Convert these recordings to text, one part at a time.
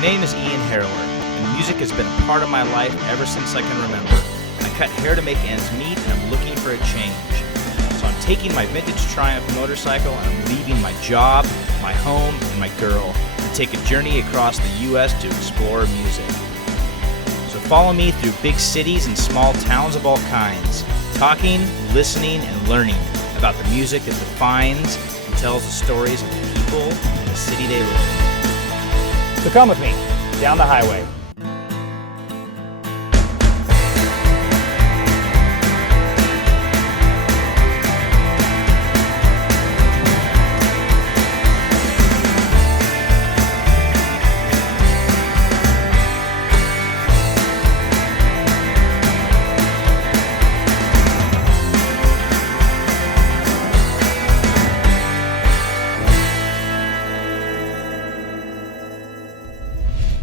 name is Ian Harrower, and music has been a part of my life ever since I can remember. I cut hair to make ends meet, and I'm looking for a change. So I'm taking my vintage Triumph motorcycle, and I'm leaving my job, my home, and my girl to take a journey across the U.S. to explore music. So follow me through big cities and small towns of all kinds, talking, listening, and learning about the music that defines and tells the stories of the people and the city they live in. So come with me, down the highway.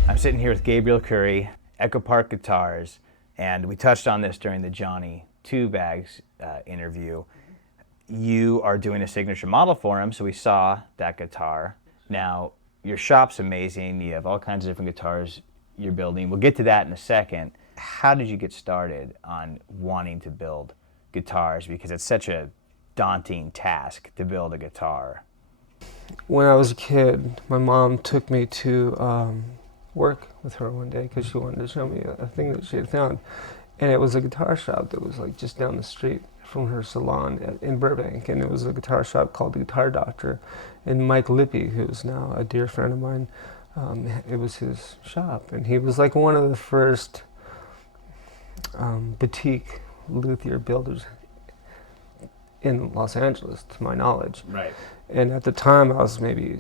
I'm sitting here with Gabriel Currie, Echo Park Guitars, and we touched on this during the Jonny Two Bags interview. You are doing a signature model for him, so we saw that guitar. Now, your shop's amazing. You have all kinds of different guitars you're building. We'll get to that in a second. How did you get started on wanting to build guitars? Because it's such a daunting task to build a guitar. When I was a kid, my mom took me to work with her one day because she wanted to show me a thing that she had found, and it was a guitar shop that was like just down the street from her salon in Burbank, and it was a guitar shop called the Guitar Doctor, and Mike Lippy, who's now a dear friend of mine, it was his shop, and he was like one of the first boutique luthier builders in Los Angeles, to my knowledge. Right. And at the time, it was maybe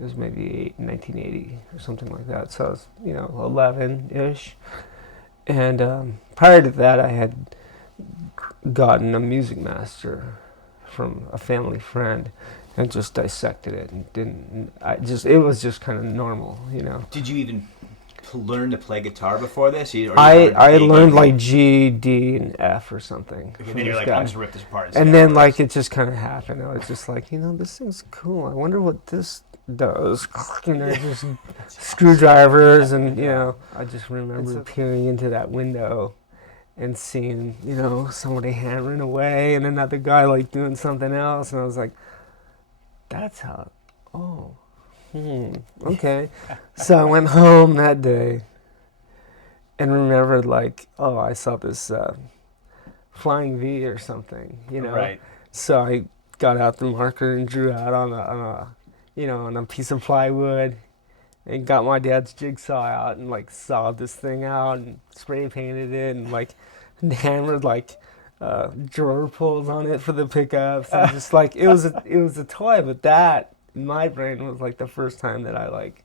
1980 or something like that. So I was, 11-ish. And prior to that, I had gotten a Music Master from a family friend and just dissected it and it was just kind of normal, Did you even learn to play guitar before this? I learned like G, D, and F or something. Okay, then you're like, I'm just rip this apart. And then like it just kind of happened. I was just like, this thing's cool. I wonder what this does. Just screwdrivers and I just remember peering into that window and seeing somebody hammering away and another guy like doing something else, and I was like, that's how okay. So I went home that day and remembered like, I saw this Flying V or something, Right. So I got out the marker and drew out on a piece of plywood and got my dad's jigsaw out and like sawed this thing out and spray painted it and like hammered like drawer pulls on it for the pickups and just like it was a toy, but that in my brain was like the first time that I like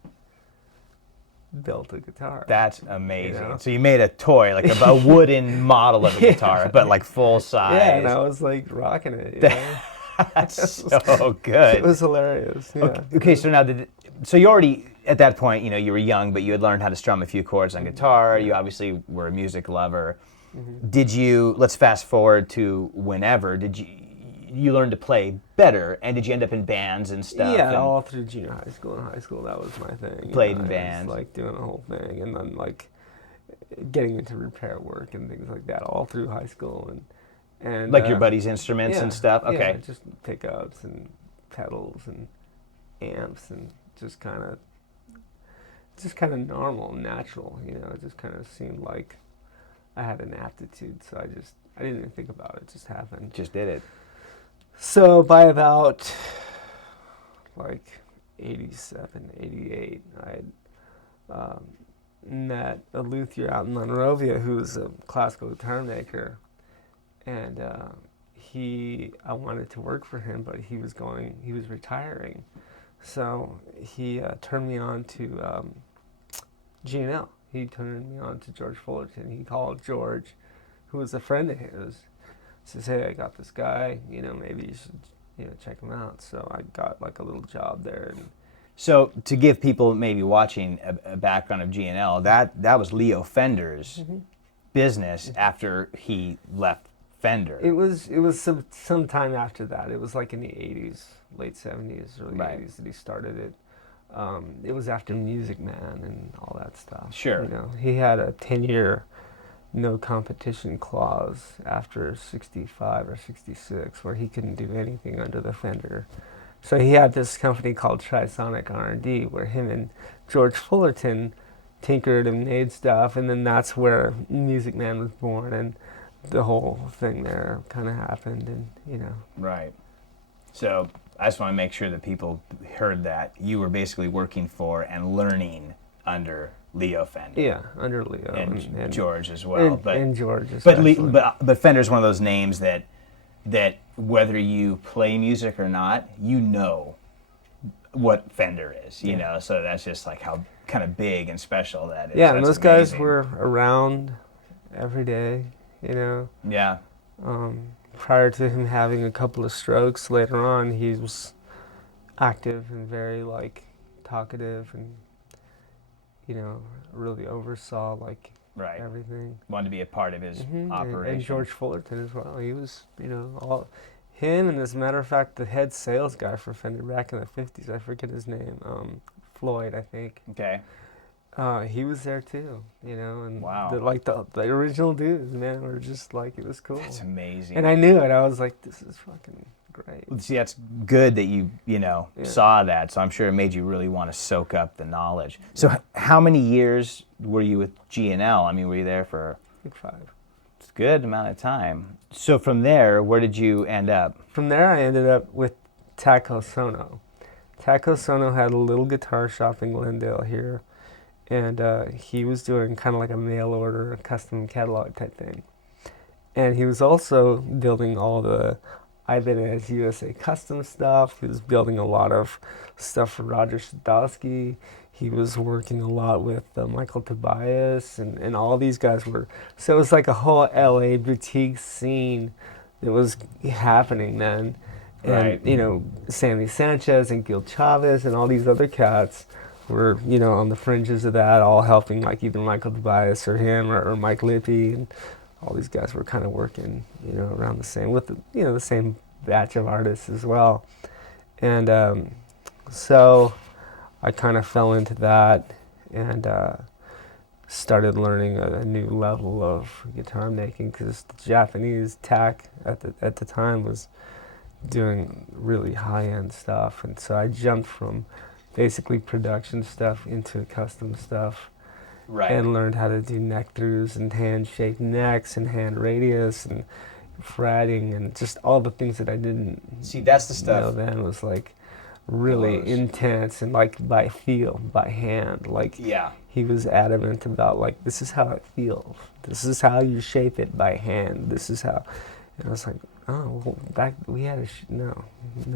built a guitar. That's amazing. So you made a toy, like a wooden model of a guitar, but like full size. Yeah, and I was like rocking it. That's so good. It was hilarious. Yeah. Okay, so now, so you already, at that point, you were young, but you had learned how to strum a few chords on guitar. You obviously were a music lover. Mm-hmm. Did you, let's fast forward to whenever, did you learn to play better, and did you end up in bands and stuff? Yeah, all through junior high school and high school, that was my thing. Played in bands. Like doing the whole thing, and then like getting into repair work and things like that all through high school. And like your buddies' instruments and stuff? Okay. Yeah, just pickups and pedals and amps and just kind of normal, natural, it just kind of seemed like I had an aptitude, so I didn't even think about it, just happened. Just did it. So by about like 87, 88, I had met a luthier out in Monrovia who was a classical guitar maker, and I wanted to work for him, but he was retiring, so he turned me on to G&L. He turned me on to George Fullerton. He called George, who was a friend of his, says, hey, I got this guy, maybe you should, check him out. So I got like a little job there. And so to give people maybe watching a background of G&L, that was Leo Fender's business after he left Fender. It was some time after that. It was like in the 80s, late 70s, early 80s that he started it. It was after Music Man and all that stuff. Sure. You know, he had a 10-year no competition clause after 65 or 66 where he couldn't do anything under the Fender. So he had this company called Trisonic R&D where him and George Fullerton tinkered and made stuff, and then that's where Music Man was born, and the whole thing there kind of happened, and you know. Right. So I just want to make sure that people heard that you were basically working for and learning under Leo Fender. Yeah, under Leo And George as well. And George especially. But Fender's one of those names that whether you play music or not, you know what Fender is, you know, so that's just like how kind of big and special that is. Yeah, that's and those amazing. guys were around every day, you know. Yeah. Prior to him having a couple of strokes later on, he was active and very like talkative, and you know, really oversaw like Right. everything. Wanted to be a part of his operation. And George Fullerton as well. He was, you know, all him, and as a matter of fact, the head sales guy for Fender back in the 50s, I forget his name, Floyd, I think. Okay. He was there too, you know, and Wow. the original dudes, man, were just like, it was cool. That's amazing. And I knew it. I was like, this is fucking great. See, that's good that you Yeah. saw that. So I'm sure it made you really want to soak up the knowledge. So how many years were you with G&L? I mean, were you there for I think 5. a good amount of time? So from there, where did you end up? From there, I ended up with Taco Sono. Taco Sono had a little guitar shop in Glendale here, and he was doing kind of like a mail order, custom catalog type thing. And he was also building all the Ibanez USA custom stuff. He was building a lot of stuff for Roger Sadowski. He was working a lot with Michael Tobias, and all these guys were. So it was like a whole LA boutique scene that was happening then. And, Right. you know, Sammy Sanchez and Gil Chavez and all these other cats were, you know, on the fringes of that, all helping like either Michael Tobias or him or Mike Lippy, and all these guys were kind of working, you know, around the same, with the, you know, the same batch of artists as well. And so I kind of fell into that and started learning a new level of guitar making, because the Japanese tack at the time was doing really high-end stuff, and so I jumped from basically production stuff into custom stuff. Right. And learned how to do neck throughs and hand-shaped necks and hand radius and fretting and just all the things that I didn't See, that's the know stuff. then was like really Blows. intense and like by feel, by hand. Like Yeah. he was adamant about like, this is how it feels. This is how you shape it by hand. This is how. And I was like, oh, well, back we had no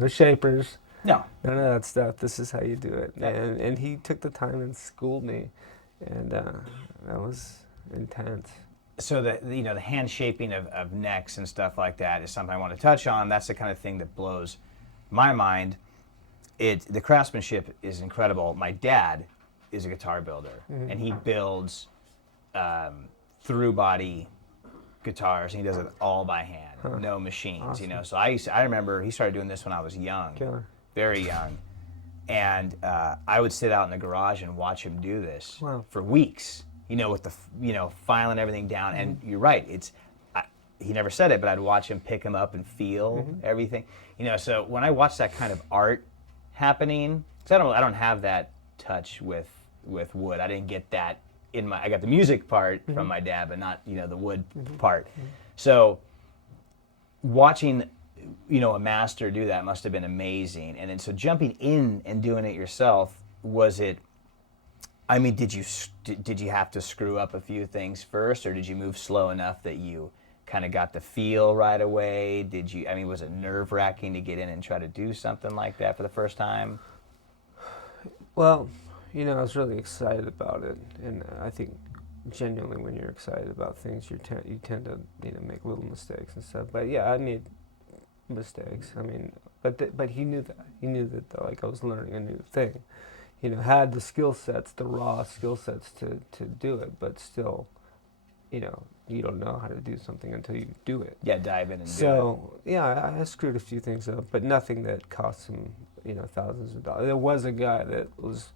shapers, No. none of that stuff. This is how you do it. Yep. And he took the time and schooled me. And that was intense. So the hand shaping of necks and stuff like that is something I want to touch on. That's the kind of thing that blows my mind. The craftsmanship is incredible. My dad is a guitar builder, and he builds through body guitars, and he does it all by hand, no machines. Awesome. You know. So I remember he started doing this when I was young, Killer. very young. And I would sit out in the garage and watch him do this Wow. for weeks, you know, with filing everything down. And you're right, he never said it, but I'd watch him pick them up and feel everything, you know. So when I watch that kind of art happening, because I don't have that touch with wood. I didn't get that I got the music part from my dad, but not, you know, the wood part. So watching, you know, a master do that must have been amazing. And then so jumping in and doing it yourself, was it, I mean, did you have to screw up a few things first, or did you move slow enough that you kind of got the feel right away? Was it nerve-wracking to get in and try to do something like that for the first time? Well, you know, I was really excited about it, and I think genuinely when you're excited about things, you tend to, you know, make little mistakes and stuff. But yeah, I made mistakes. I mean, but he knew that. He knew that like I was learning a new thing. You know, had the skill sets, the raw skill sets to do it, but still, you know, you don't know how to do something until you do it. Yeah, dive in and do it. So yeah, I screwed a few things up, but nothing that cost him thousands of dollars. There was a guy that was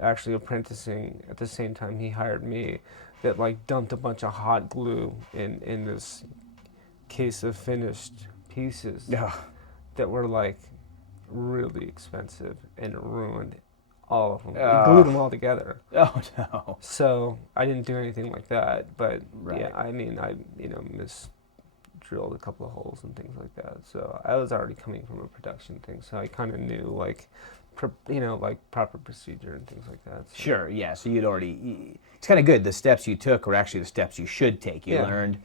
actually apprenticing at the same time he hired me, that like dumped a bunch of hot glue in this case of finished pieces that were like really expensive, and it ruined all of them. He glued them all together. Oh no. So I didn't do anything like that, but Right. yeah, I mean, I drilled a couple of holes and things like that. So I was already coming from a production thing, so I kind of knew like, like proper procedure and things like that. So. Sure, yeah. So you'd already. It's kind of good. The steps you took were actually the steps you should take. You learned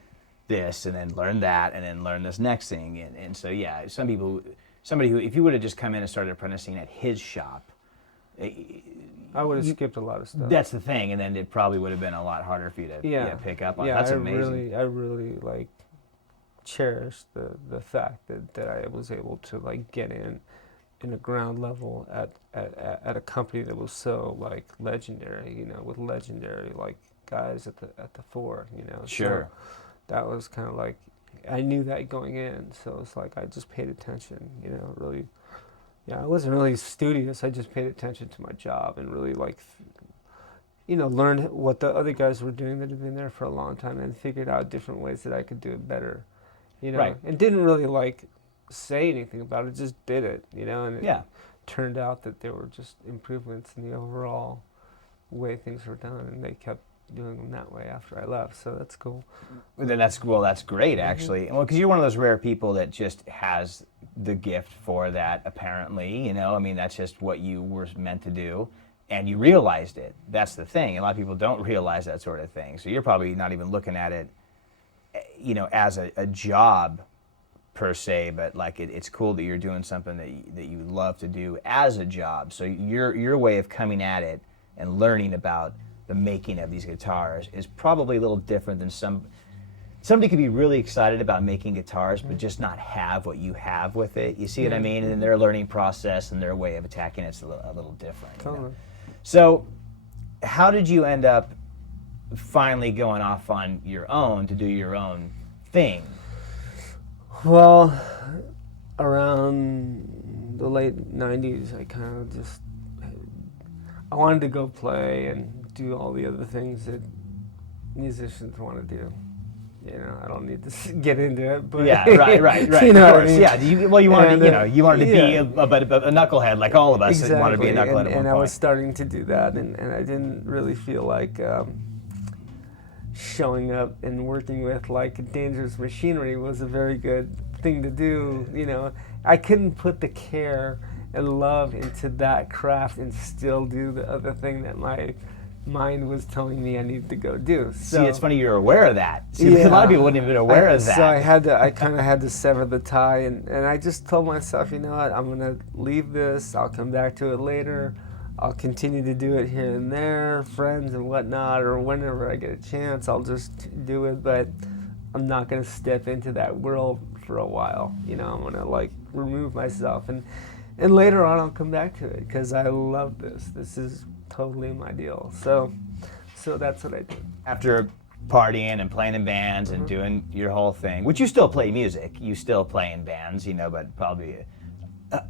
this, and then learned that, and then learned this next thing. And so yeah, somebody who, if you would have just come in and started apprenticing at his shop, I would have skipped a lot of stuff. That's the thing, and then it probably would have been a lot harder for you to pick up on. Yeah, That's amazing. I really like cherish the fact that I was able to like get in a ground level at a company that was so like legendary, with legendary like guys at the fore, Sure. So that was kind of like, I knew that going in, so it's like I just paid attention, really. Yeah, I wasn't really studious. I just paid attention to my job and really like, learned what the other guys were doing that had been there for a long time, and figured out different ways that I could do it better, Right. And didn't really like say anything about it, just did it, and it turned out that there were just improvements in the overall way things were done, and they kept doing them that way after I left, so that's cool. Then that's great actually. Well, because you're one of those rare people that just has the gift for that, apparently. I mean, that's just what you were meant to do, and you realized it. That's the thing. A lot of people don't realize that sort of thing. So you're probably not even looking at it, as a job per se, but like it's cool that you're doing something that you love to do as a job. So your way of coming at it and learning about the making of these guitars is probably a little different than somebody could be really excited about making guitars but just not have what you have with it. You see what I mean? And their learning process and their way of attacking it's a little different. Totally. So how did you end up finally going off on your own to do your own thing? Well, around the late 90s, I kind of just, I wanted to go play and do all the other things that musicians want to do. I don't need to get into it, but yeah, right. You know of what course, I mean? yeah. You wanted, you wanted to be a knucklehead like all of us. Exactly. Wanted to be a knucklehead at one and I point. was starting to do that, and I didn't really feel like showing up and working with like dangerous machinery was a very good thing to do. I couldn't put the care and love into that craft and still do the other thing that my mind was telling me I needed to go do. So, See, it's funny you're aware of that. See, a lot of people wouldn't have been aware of that. So I kind of had to sever the tie, and I just told myself, you know what, I'm going to leave this, I'll come back to it later, I'll continue to do it here and there, friends and whatnot, or whenever I get a chance, I'll just do it, but I'm not going to step into that world for a while. I'm going to like remove myself, and later on I'll come back to it, because I love this. This is totally my deal. So that's what I did. After partying and playing in bands and doing your whole thing, which you still play music, you still play in bands, but probably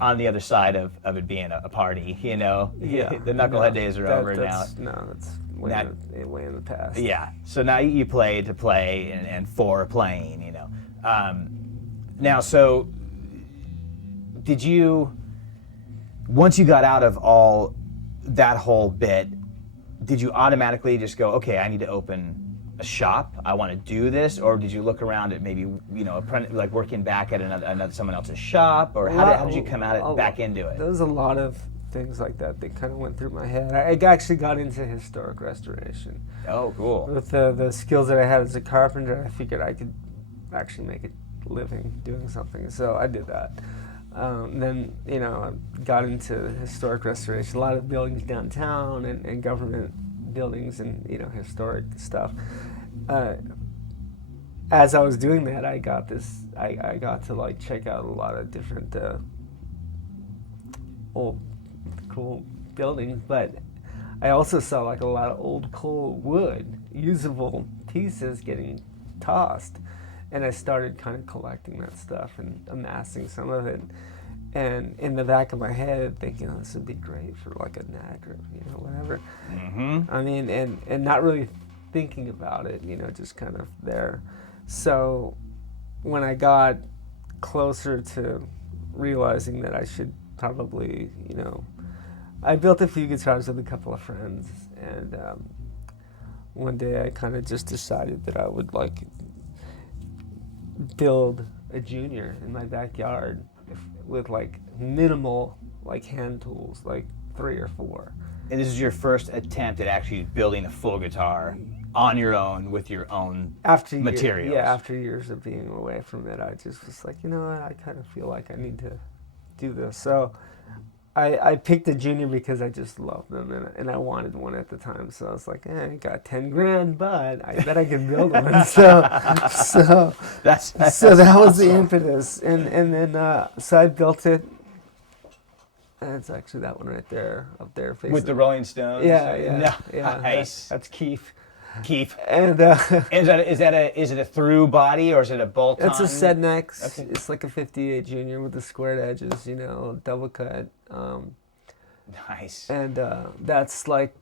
on the other side of it being a party, Yeah. The knucklehead days are over now. No, that's way in the past. Yeah. So now you play to play and for playing, Now, so did you, once you got out of all that whole bit, did you automatically just go, okay, I need to open a shop, I want to do this? Or did you look around at maybe, like working back at another someone else's shop? Or how did you come back into it? There was a lot of things like that kind of went through my head. I actually got into historic restoration. Oh, cool. With the skills that I had as a carpenter, I figured I could actually make a living doing something, so I did that. Then, I got into historic restoration, a lot of buildings downtown and government buildings and, historic stuff. As I was doing that, I got to like check out a lot of different old cool buildings, but I also saw like a lot of old coal wood, usable pieces getting tossed. And I started kind of collecting that stuff and amassing some of it. And in the back of my head, thinking, oh, this would be great for like a neck or, whatever. Mm-hmm. I mean, and not really thinking about it, just kind of there. So when I got closer to realizing that I should probably, I built a few guitars with a couple of friends, and one day I kind of just decided that I would like build a Junior in my backyard with like minimal like hand tools, like 3 or 4. And this is your first attempt at actually building a full guitar on your own with your own materials. After years of being away from it, I just was like, what, I kind of feel like I need to do this. So I picked a Junior because I just loved them, and I wanted one at the time. So I was like, I got 10 grand, but I bet I can build one. So that's that was awesome. the impetus, and then so I built it. And it's actually that one right there, up there facing. With the Rolling Stones. Yeah. Nice. That's Keith. Keith. And is it a through body or is it a bolt-on? it's a set neck. Okay. It's like a 58 Junior with the squared edges, double cut. Nice. And that's like,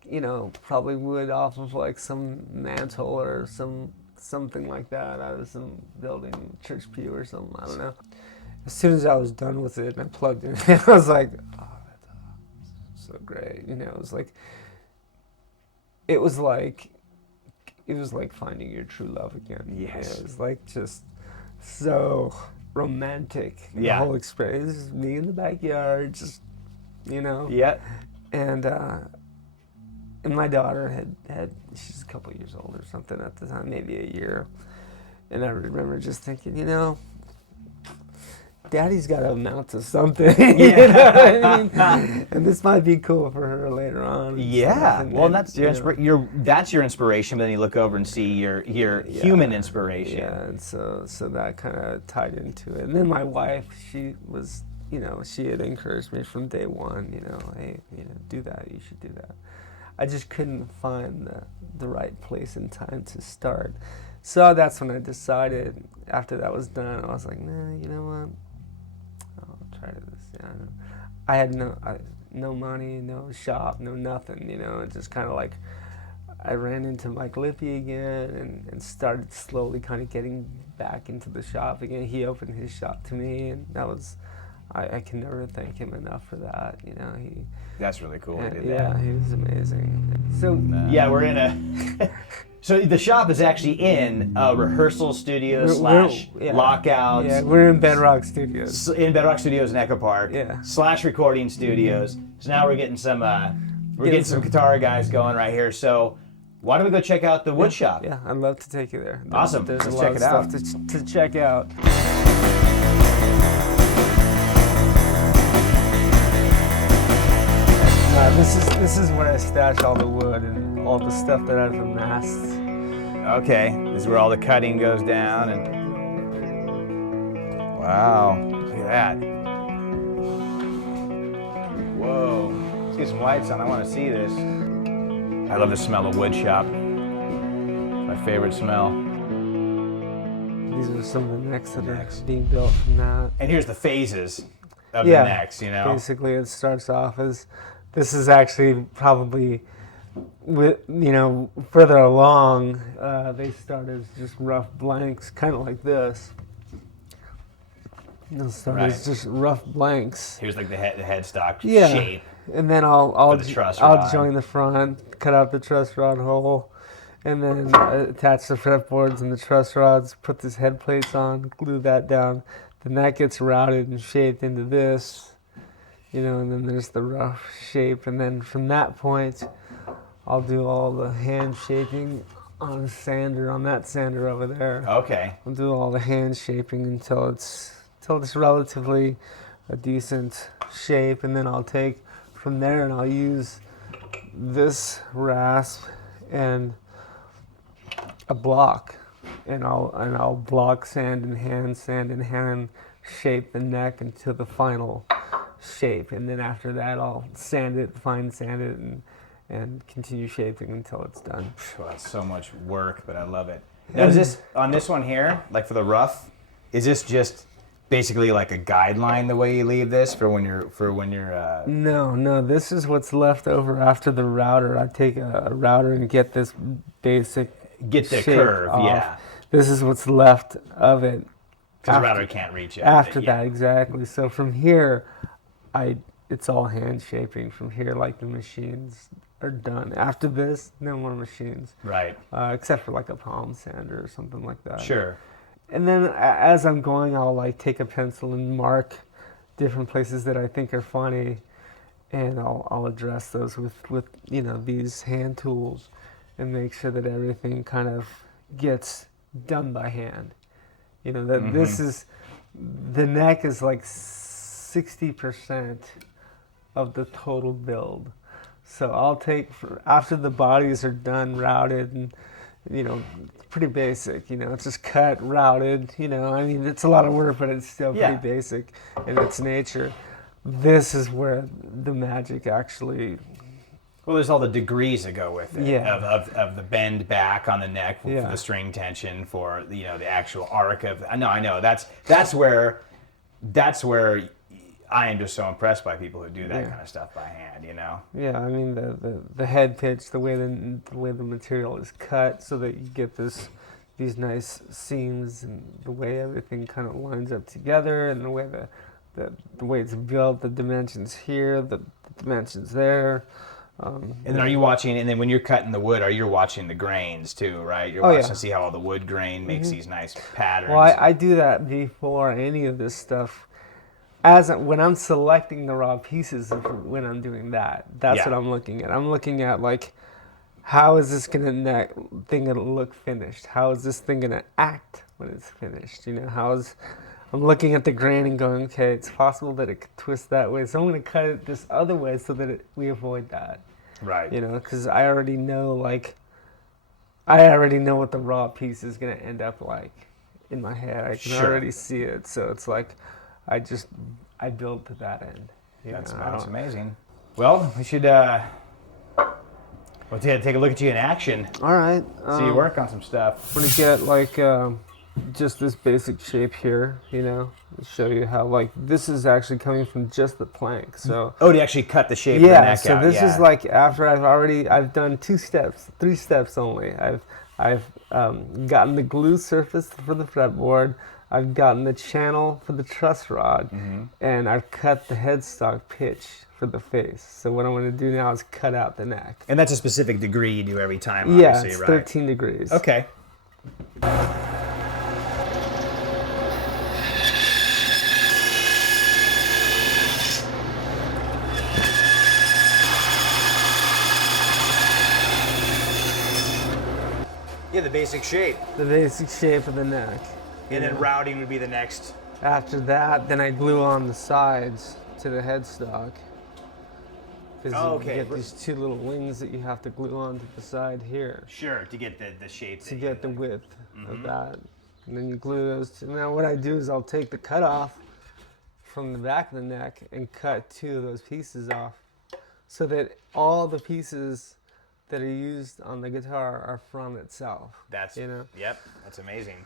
probably wood off of like some mantle or something like that out of some building, church pew or something. I don't know. As soon as I was done with it and I plugged it in, I was like, oh, that's so great. It was like finding your true love again. Yes. It was like just so romantic. Yeah. The whole experience. Just me in the backyard, just, Yeah. And my daughter had she's a couple years old or something at the time, maybe a year. And I remember just thinking, Daddy's got to amount to something. Yeah. You know what I mean? And this might be cool for her later on. Yeah. And That's that's your inspiration, but then you look over and see your human inspiration. Yeah, and so that kind of tied into it. And then my wife, she was, she had encouraged me from day one, hey, do that, you should do that. I just couldn't find the right place and time to start. So that's when I decided, after that was done, I was like, nah, you know what? I'll try this. Yeah, I had no money, no shop, no nothing, It just kind of like, I ran into Mike Lippy again and started slowly kind of getting back into the shop again. He opened his shop to me, and that was, I can never thank him enough for that. That's really cool. He did yeah, that. he was amazing. So yeah, we're in a. So the shop is actually in a rehearsal studio / lockouts. Yeah, we're in Bedrock Studios. In Bedrock Studios in Echo Park. Yeah. / recording studios. So now we're getting some guitar guys going right here. So why don't we go check out the wood shop? Yeah, I'd love to take you there. Awesome. There's Let's a lot check of it out. stuff to check out. This is where I stash all the wood and all the stuff that I've amassed. Okay, this is where all the cutting goes down, and wow, look at that. Whoa, let's get some lights on. I want to see this. I love the smell of wood shop. It's my favorite smell. These are some of the necks that are being built from that. And here's the phases of the necks, Basically, it starts off as, this is actually probably, further along, they start as just rough blanks, kind of like this. They'll start as just rough blanks. Here's like the headstock Yeah. shape. And then I'll the truss rod. join the front, cut out the truss rod hole, and then attach the fretboards and the truss rods, put these head plates on, glue that down. Then that gets routed and shaped into this, and then there's the rough shape. And then from that point, I'll do all the hand shaping on a sander, on that sander over there. Okay. I'll do all the hand shaping until it's relatively a decent shape, and then I'll take from there and I'll use this rasp and a block, and I'll block sand in hand, shape the neck into the final shape, and then after that I'll fine sand it, and continue shaping until it's done. Well, that's so much work, but I love it. Now, is this on this one here, like for the rough? Is this just basically like a guideline the way you leave this for when you're No, this is what's left over after the router. I take a router and get this basic get the shape curve, off. yeah. This is what's left of it. Because the router can't reach it. After yeah. that, exactly. So from here, it's all hand shaping from here, like the machines are done. After this, no more machines. Right. Except for like a palm sander or something like that. Sure. And then as I'm going, I'll like take a pencil and mark different places that I think are funny, and I'll address those with these hand tools, and make sure that everything kind of gets done by hand. That this is, the neck is like 60% of the total build. So I'll take, after the bodies are done, routed, and pretty basic, it's just cut, routed, it's a lot of work, but it's still pretty basic in its nature. This is where the magic actually... Well, there's all the degrees that go with it. Yeah. Of the bend back on the neck for the string tension, for the actual arc of... I know. That's where I am just so impressed by people who do that kind of stuff by hand, Yeah, I mean the head pitch, the way the material is cut, so that you get these nice seams, and the way everything kind of lines up together, and the way the way it's built, the dimensions here, the dimensions there. And then are you watching? And then when you're cutting the wood, you're watching the grains too, right? You're watching to see how all the wood grain makes these nice patterns. Well, I do that before any of this stuff. When I'm selecting the raw pieces, when I'm doing that, that's what I'm looking at. I'm looking at like, how is this thing gonna look finished? How is this thing gonna act when it's finished? I'm looking at the grain and going, okay, it's possible that it could twist that way, so I'm gonna cut it this other way so that we avoid that. Right. Because I already know what the raw piece is gonna end up like in my head. I can already see it, so it's like I build to that end. That's amazing. Well, we should take a look at you in action. All right. See you work on some stuff. I'm gonna get like just this basic shape here, show you how like this is actually coming from just the plank. So to actually cut the shape of the neck out. So this is like after I've done 3 steps only. I've gotten the glue surface for the fretboard. I've gotten the channel for the truss rod, and I've cut the headstock pitch for the face. So what I'm going to do now is cut out the neck. And that's a specific degree you do every time, obviously, it's right? 13 degrees. Okay. Yeah, the basic shape. The basic shape of the neck. And then routing would be the next. After that, then I glue on the sides to the headstock. Because you get these 2 little wings that you have to glue onto the side here. Sure, to get the shape. To get the width of that. And then you glue those. Now what I do is I'll take the cutoff from the back of the neck and cut 2 of those pieces off, so that all the pieces that are used on the guitar are from itself. Yep, that's amazing.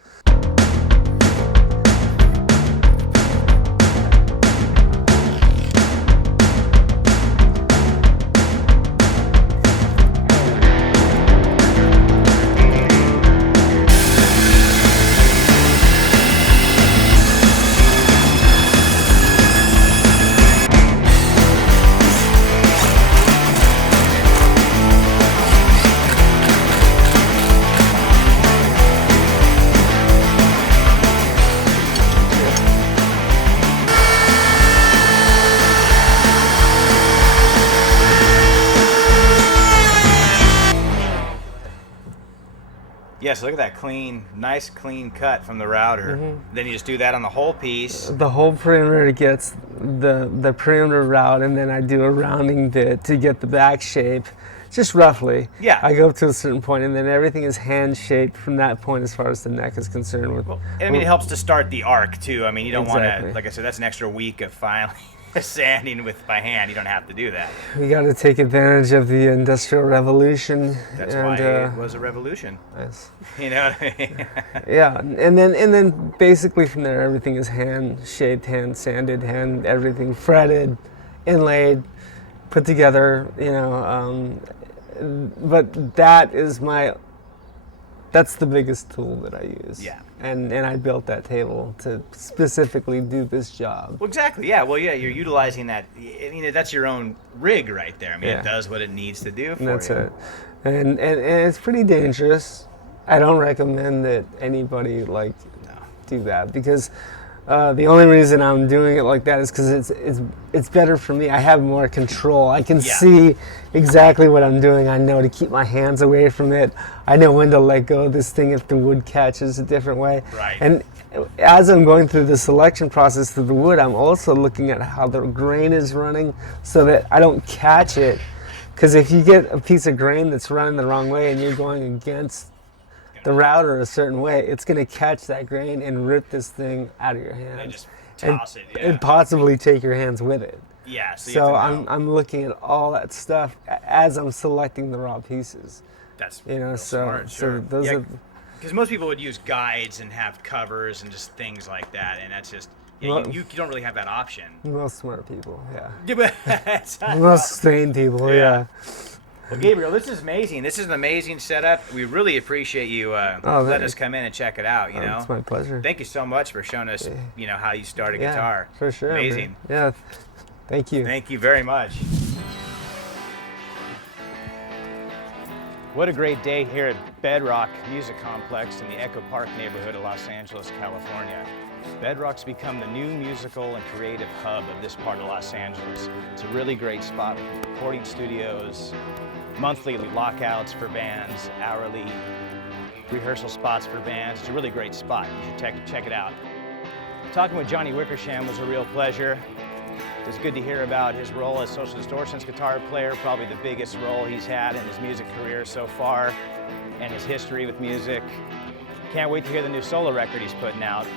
Yeah, so look at that nice clean cut from the router. Then you just do that on the whole piece. The whole perimeter gets the perimeter route, and then I do a rounding bit to get the back shape, just roughly. Yeah. I go up to a certain point, and then everything is hand shaped from that point as far as the neck is concerned. And I mean, it helps to start the arc too. I mean, you don't want Exactly. to, like I said, that's an extra week of filing. sanding by hand. You don't have to do that. We got to take advantage of the Industrial Revolution. That's and, why it was a revolution. Yes. You know what I mean? Yeah, and then basically from there, everything is hand shaped, hand sanded, hand everything fretted, inlaid, put together. You know, but that's the biggest tool that I use. Yeah. And I built that table to specifically do this job. Well, exactly. Yeah. Well, yeah. You're utilizing that. I mean, that's your own rig right there. I mean, Yeah. it does what it needs to do for And that's you. it. And it's pretty dangerous. I don't recommend that anybody do that, because the only reason I'm doing it like that is because it's better for me. I have more control. I can see exactly what I'm doing. I know to keep my hands away from it. I know when to let go of this thing if the wood catches a different way. Right. And as I'm going through the selection process through the wood, I'm also looking at how the grain is running so that I don't catch it. Because if you get a piece of grain that's running the wrong way and you're going against the router a certain way, it's going to catch that grain and rip this thing out of your hands. And just toss it. Yeah. And possibly take your hands with it. Yeah. So, you So have to know. I'm looking at all that stuff as I'm selecting the raw pieces. That's You know, real so smart, sure. so those are. Because most people would use guides and have covers and just things like that, and that's just you don't really have that option. Most smart people, yeah. Yeah, Most sane people, yeah. Well, Gabriel, this is amazing. This is an amazing setup. We really appreciate you letting us come in and check it out. You know, It's my pleasure. thank you so much for showing us, how you start a guitar. For sure. Amazing. Man. Yeah. Thank you. Thank you very much. What a great day here at Bedrock Music Complex in the Echo Park neighborhood of Los Angeles, California. Bedrock's become the new musical and creative hub of this part of Los Angeles. It's a really great spot with recording studios, monthly lockouts for bands, hourly rehearsal spots for bands. It's a really great spot. You should check it out. Talking with Jonny Wickersham was a real pleasure. It was good to hear about his role as Social Distortion's guitar player, probably the biggest role he's had in his music career so far, and his history with music. Can't wait to hear the new solo record he's putting out.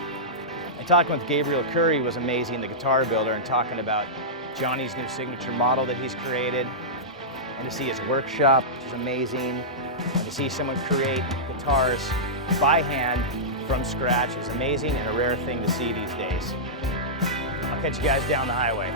And talking with Gabriel Currie was amazing, the guitar builder, and talking about Jonny's new signature model that he's created, and to see his workshop, which is amazing, and to see someone create guitars by hand from scratch is amazing and a rare thing to see these days. I'll catch you guys down the highway.